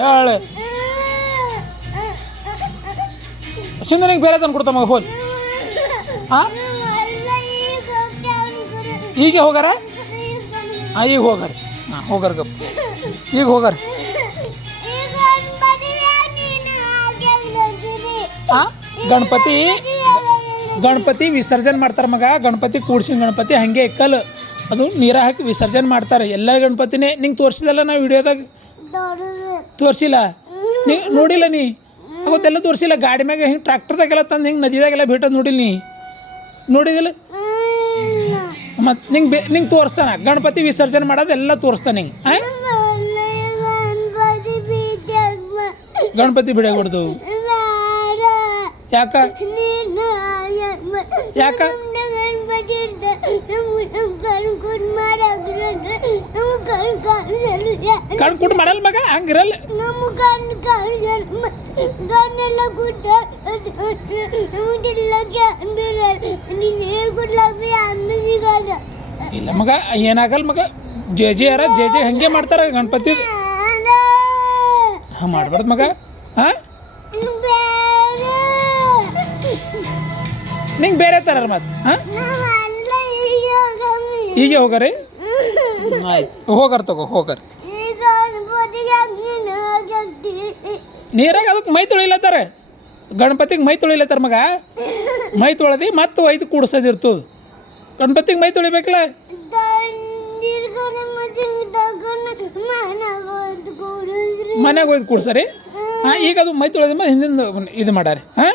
ಹೇಳೆ ಸಿಂಧನಿಗೆ ಬೇರೆ ತಂದು ಕೊಡ್ತಾ ಮಗ ಫೋನ್. ಹಾಂ ಈಗ ಹೋಗಾರ? ಹಾಂ ಈಗ ಹೋಗಾರ. ಹಾಂ ಹೋಗಾರ ಗಪ್ಪ ಈಗ ಹೋಗಾರ. ಹಾಂ ಗಣಪತಿ ವಿಸರ್ಜನೆ ಮಾಡ್ತಾರೆ ಮಗ. ಗಣಪತಿ ಕೂಡ್ಸಿನ ಗಣಪತಿ ಹಾಗೆ ಇಕ್ಕಲ್ಲ, ಅದು ನೀರ ಹಾಕಿ ವಿಸರ್ಜನೆ ಮಾಡ್ತಾರೆ. ಎಲ್ಲ ಗಣಪತಿನೇ ನಿಂಗೆ ತೋರಿಸಿದಲ್ಲ ನಾವು ವಿಡಿಯೋದಾಗ. ತೋರಿಸಿಲ್ಲ ನೀ ನೋಡಿಲ್ಲ? ನೀ ಅವತ್ತೆಲ್ಲ ತೋರಿಸಿಲ್ಲ? ಗಾಡಿ ಮ್ಯಾಗ ಹಿಂಗೆ ಟ್ರ್ಯಾಕ್ಟರ್ದಾಗೆಲ್ಲ ತಂದು ಹಿಂಗೆ ನದಿದಾಗೆಲ್ಲ ಭೇಟೋದು ನೋಡಿಲ್ಲ? ನೀ ನೋಡಿದಿಲ್ಲ? ಮತ್ತು ನಿಂಗೆ ತೋರಿಸ್ತಾನೆ ಗಣಪತಿ ವಿಸರ್ಜನೆ ಮಾಡೋದೆಲ್ಲ ತೋರಿಸ್ತಾನೆ ಹಿಂಗೆ. ಹಾಂ ಗಣಪತಿ ಬಿಡಾಗ್ಬಿಡ್ದು. ಯಾಕ ಯಾಕ ಕಣ್ ಕುಟ್ ಮಾಡಲ್ಲ ಮಗ, ಹಂಗಿರಲ್ಲ. ಇಲ್ಲ ಮಗ ಏನಾಗಲ್ಲ ಮಗ. ಜೆ ಜೆ ಹಂಗೆ ಮಾಡ್ತಾರ ಗಣಪತಿ. ಹಾಂ ಮಾಡ್ಬಾರ್ದು ಮಗ. ಹಾಂ ನಿಂಗೆ ಬೇರೆ ಥರ ಮತ್ತೆ. ಹಾಂ ಹೀಗೆ ಹೋಗಾರಿ? ಆಯ್ತು ಹೋಗಾರ ತಗೋ ಹೋಗಾರ. ನೀರಾಗ ಅದಕ್ಕೆ ಮೈ ತೊಳಿಲತ್ತಾರೆ, ಗಣಪತಿಗೆ ಮೈ ತೊಳಿಲತ್ತಾರ ಮಗ. ಮೈ ತೊಳೆದು ಮತ್ತೆ ಒಯ್ದು ಕೂಡ್ಸೋದಿರ್ತದೆ. ಗಣಪತಿಗೆ ಮೈ ತೊಳಿಬೇಕಲ್ಲ. ಮನೆಗೆ ಒಯ್ದು ಕೂಡ್ಸರಿ. ಹಾಂ ಈಗ ಅದು ಮೈ ತೊಳೆದ ಮೇಲೆ ಹಿಂದಿನ ಇದು ಮಾಡ್ಯಾರ. ಹಾಂ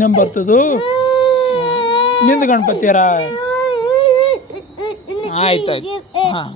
ನಮ್ ಬರ್ತದು ನಿಂದು ಗಣಪತಿಯರ. ಆಯ್ತಾಯ್ತು. ಹಾಂ